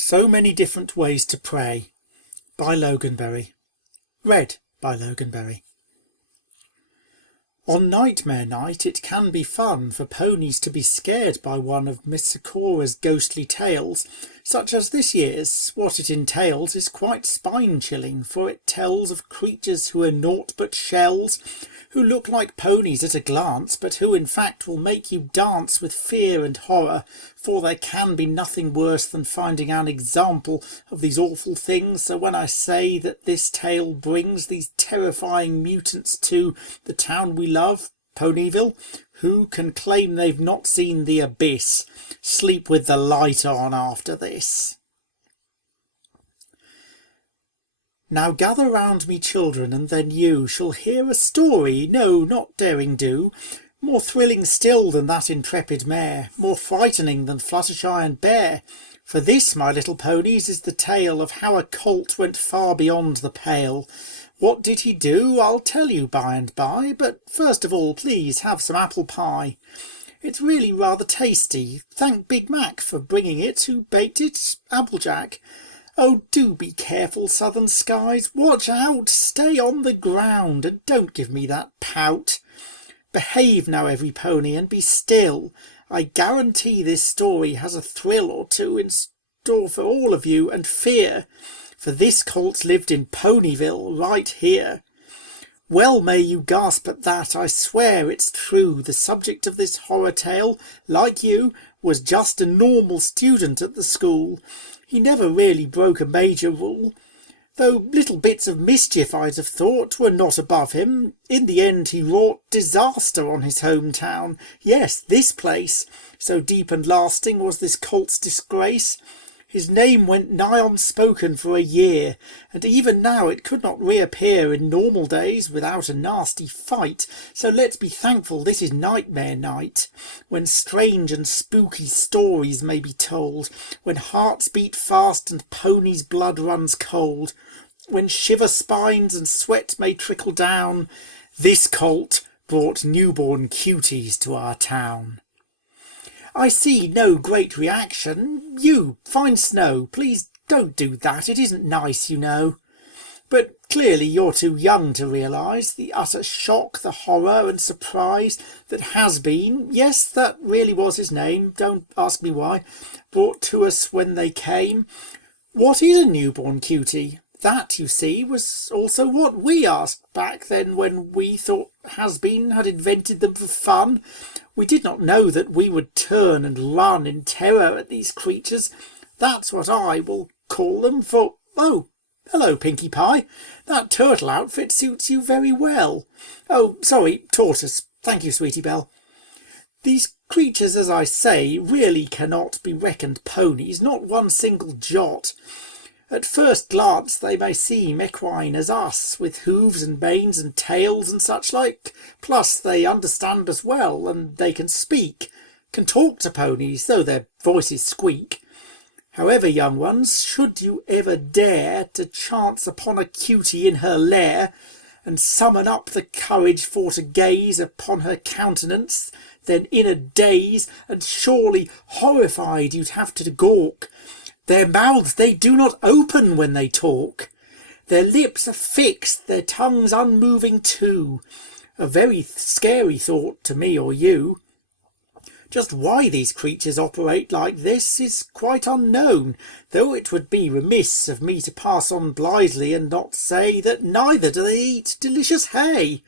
So Many Different Ways to Pray by Loganberry. Read by Loganberry. On Nightmare Night it can be fun for ponies to be scared by one of Miss Sakura's ghostly tales, such as this year's. What it entails is quite spine-chilling, for it tells of creatures who are naught but shells, who look like ponies at a glance, but who in fact will make you dance with fear and horror, for there can be nothing worse than finding an example of these awful things. So when I say that this tale brings these terrifying mutants to the town we love, Ponyville, who can claim they've not seen the abyss? Sleep with the light on after this. Now gather round me, children, and then you shall hear a story, no, not daring do, more thrilling still than that intrepid mare, more frightening than Fluttershy and Bear. For this, my little ponies, is the tale of how a colt went far beyond the pale. What did he do? I'll tell you by and by, but first of all, please have some apple pie. It's really rather tasty. Thank Big Mac for bringing it. Who baked it? Applejack. Oh, do be careful, southern skies. Watch out, stay on the ground, and don't give me that pout. Behave now, every pony, and be still. I guarantee this story has a thrill or two in store for all of you, and fear, for this colt lived in Ponyville, right here. Well may you gasp at that, I swear it's true. The subject of this horror tale, like you, was just a normal student at the school. He never really broke a major rule, though little bits of mischief, I'd have thought, were not above him. In the end he wrought disaster on his hometown. Yes, this place, so deep and lasting was this colt's disgrace. His name went nigh unspoken for a year, and even now it could not reappear in normal days without a nasty fight. So let's be thankful this is Nightmare Night, when strange and spooky stories may be told, when hearts beat fast and ponies' blood runs cold, when shiver spines and sweat may trickle down. This colt brought newborn cuties to our town. I see no great reaction. You, find Snow, please don't do that. It isn't nice, you know. But clearly you're too young to realise the utter shock, the horror and surprise that has been, yes, that really was his name, don't ask me why, brought to us when they came. What is a newborn cutie? That, you see, was also what we asked back then when we thought Has-Been had invented them for fun. We did not know that we would turn and run in terror at these creatures. That's what I will call them, for... Oh, hello, Pinkie Pie. That turtle outfit suits you very well. Oh, sorry, tortoise. Thank you, Sweetie Belle. These creatures, as I say, really cannot be reckoned ponies, not one single jot. At first glance they may seem equine as us, with hooves and manes and tails and such like. Plus they understand us well, and they can speak, can talk to ponies, though their voices squeak. However, young ones, should you ever dare to chance upon a cutie in her lair, and summon up the courage for to gaze upon her countenance, then in a daze, and surely horrified you'd have to gawk. Their mouths they do not open when they talk. Their lips are fixed, their tongues unmoving too. A very scary thought to me or you. Just why these creatures operate like this is quite unknown, though it would be remiss of me to pass on blithely and not say that neither do they eat delicious hay.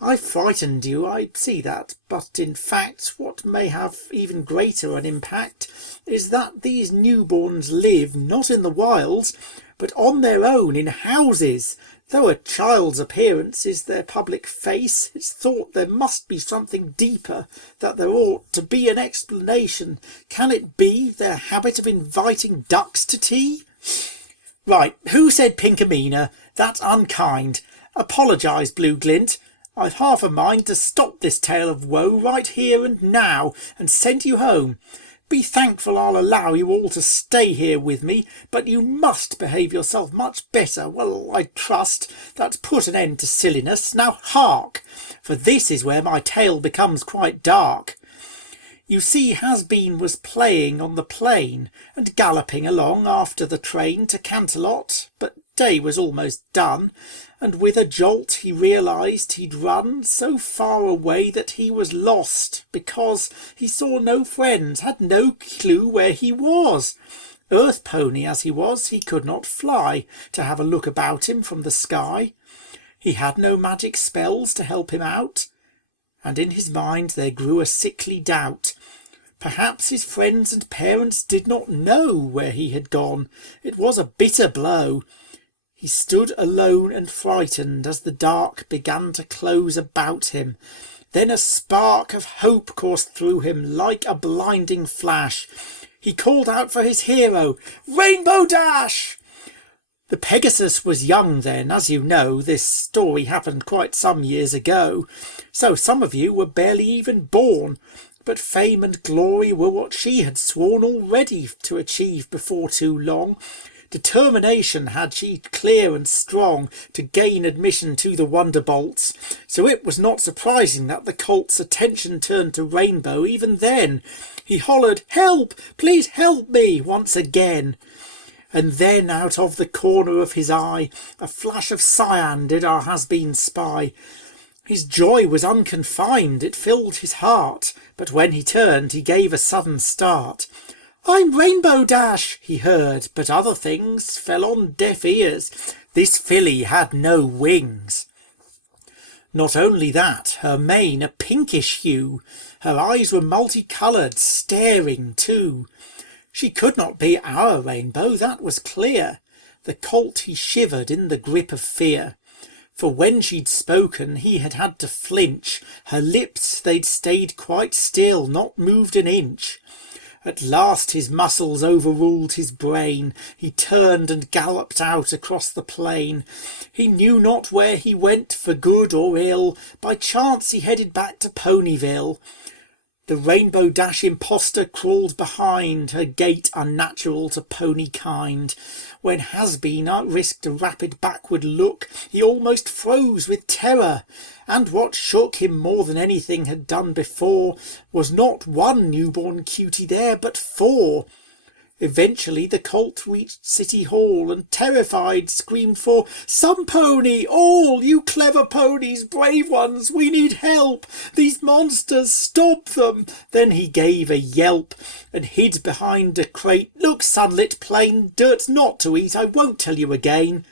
I frightened you, I see that, but in fact what may have even greater an impact is that these newborns live not in the wilds, but on their own in houses. Though a child's appearance is their public face, it's thought there must be something deeper, that there ought to be an explanation. Can it be their habit of inviting ducks to tea? Right, who said Pinkamena? That's unkind. Apologise, Blue Glint. I've half a mind to stop this tale of woe right here and now, and send you home. Be thankful I'll allow you all to stay here with me, but you must behave yourself much better. Well, I trust that's put an end to silliness. Now hark, for this is where my tale becomes quite dark. You see, Has-Been was playing on the plain and galloping along after the train to Canterlot, but day was almost done, and with a jolt he realised he'd run so far away that he was lost, because he saw no friends, had no clue where he was. Earth pony as he was, he could not fly to have a look about him from the sky. He had no magic spells to help him out, and in his mind there grew a sickly doubt. Perhaps his friends and parents did not know where he had gone. It was a bitter blow. He stood alone and frightened as the dark began to close about him. Then a spark of hope coursed through him like a blinding flash. He called out for his hero, Rainbow Dash! The Pegasus was young then, as you know. This story happened quite some years ago, so some of you were barely even born. But fame and glory were what she had sworn already to achieve before too long. Determination had she clear and strong to gain admission to the Wonderbolts, so it was not surprising that the colt's attention turned to Rainbow even then. He hollered, "Help! Please help me!" once again. And then out of the corner of his eye a flash of cyan did our Has-Been spy. His joy was unconfined, it filled his heart, but when he turned he gave a sudden start. "I'm Rainbow Dash," he heard, but other things fell on deaf ears. This filly had no wings. Not only that, her mane a pinkish hue, her eyes were multicoloured, staring too. She could not be our Rainbow, that was clear. The colt he shivered in the grip of fear. For when she'd spoken he had had to flinch. Her lips, they'd stayed quite still, not moved an inch. At last his muscles overruled his brain. He turned and galloped out across the plain. He knew not where he went, for good or ill. By chance he headed back to Ponyville. The Rainbow Dash impostor crawled behind, her gait unnatural to pony kind. When Has-Been risked a rapid backward look, he almost froze with terror. And what shook him more than anything had done before was not one newborn cutie there, but 4. Eventually the colt reached City Hall and, terrified, screamed for "Some pony! All! You clever ponies, brave ones, we need help! These monsters, stop them!" Then he gave a yelp and hid behind a crate. "Look, sunlit plain, dirt's not to eat, I won't tell you again.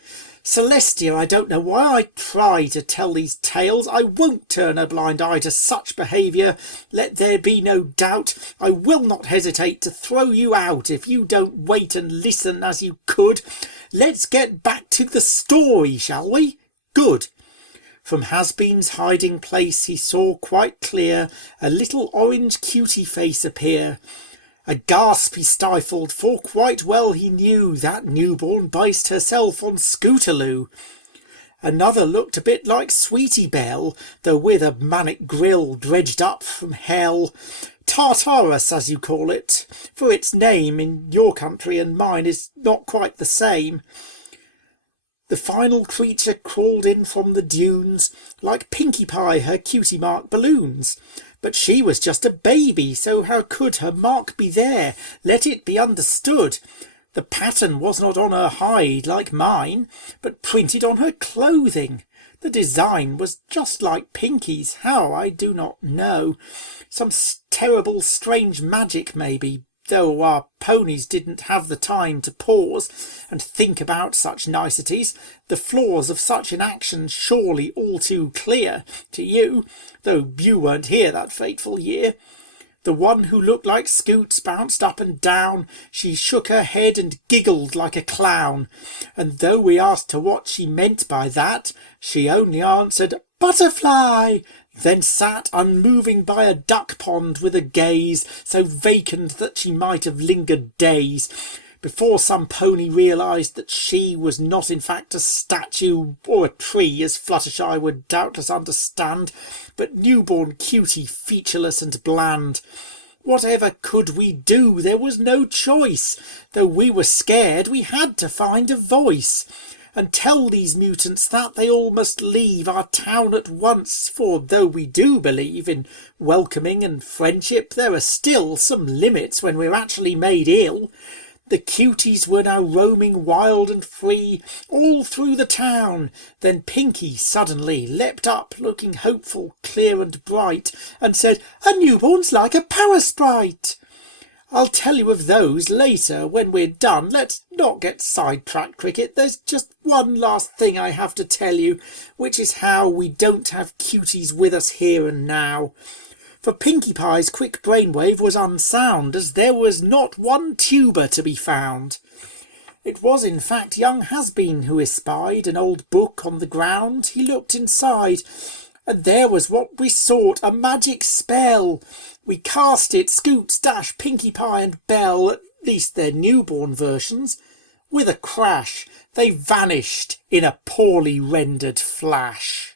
Celestia, I don't know why I try to tell these tales. I won't turn a blind eye to such behaviour. Let there be no doubt, I will not hesitate to throw you out if you don't wait and listen as you could. Let's get back to the story, shall we? Good." From Has-Been's hiding place he saw quite clear a little orange cutie face appear. A gasp he stifled, for quite well he knew that newborn based herself on Scootaloo. Another looked a bit like Sweetie Belle, though with a manic grill dredged up from hell. Tartarus, as you call it, for its name in your country and mine is not quite the same. The final creature crawled in from the dunes, like Pinkie Pie her cutie mark balloons. But she was just a baby, so how could her mark be there? Let it be understood. The pattern was not on her hide like mine, but printed on her clothing. The design was just like Pinkie's, how I do not know. Some terrible strange magic maybe, though our ponies didn't have the time to pause and think about such niceties. The flaws of such an action surely all too clear to you, though you weren't here that fateful year. The one who looked like Scoots bounced up and down. She shook her head and giggled like a clown. And though we asked her what she meant by that, she only answered, "Butterfly!" Then sat unmoving by a duck pond with a gaze so vacant that she might have lingered days, before some pony realised that she was not in fact a statue or a tree, as Fluttershy would doubtless understand, but newborn cutie, featureless and bland. Whatever could we do? There was no choice. Though we were scared, we had to find a voice. and tell these mutants that they all must leave our town at once, for though we do believe in welcoming and friendship, there are still some limits when we're actually made ill. The cuties were now roaming wild and free all through the town. Then Pinky suddenly leapt up, looking hopeful, clear and bright, and said, "A newborn's like a power sprite." I'll tell you of those later when we're done. Let's not get sidetracked, Cricket. There's just one last thing I have to tell you, which is how we don't have cuties with us here and now. For Pinkie Pie's quick brainwave was unsound, as there was not one tuber to be found. It was in fact young Has-Been who espied an old book on the ground. He looked inside, and there was what we sought, a magic spell. We cast it, Scoots, Dash, Pinkie Pie and Belle, at least their newborn versions. With a crash, they vanished in a poorly rendered flash.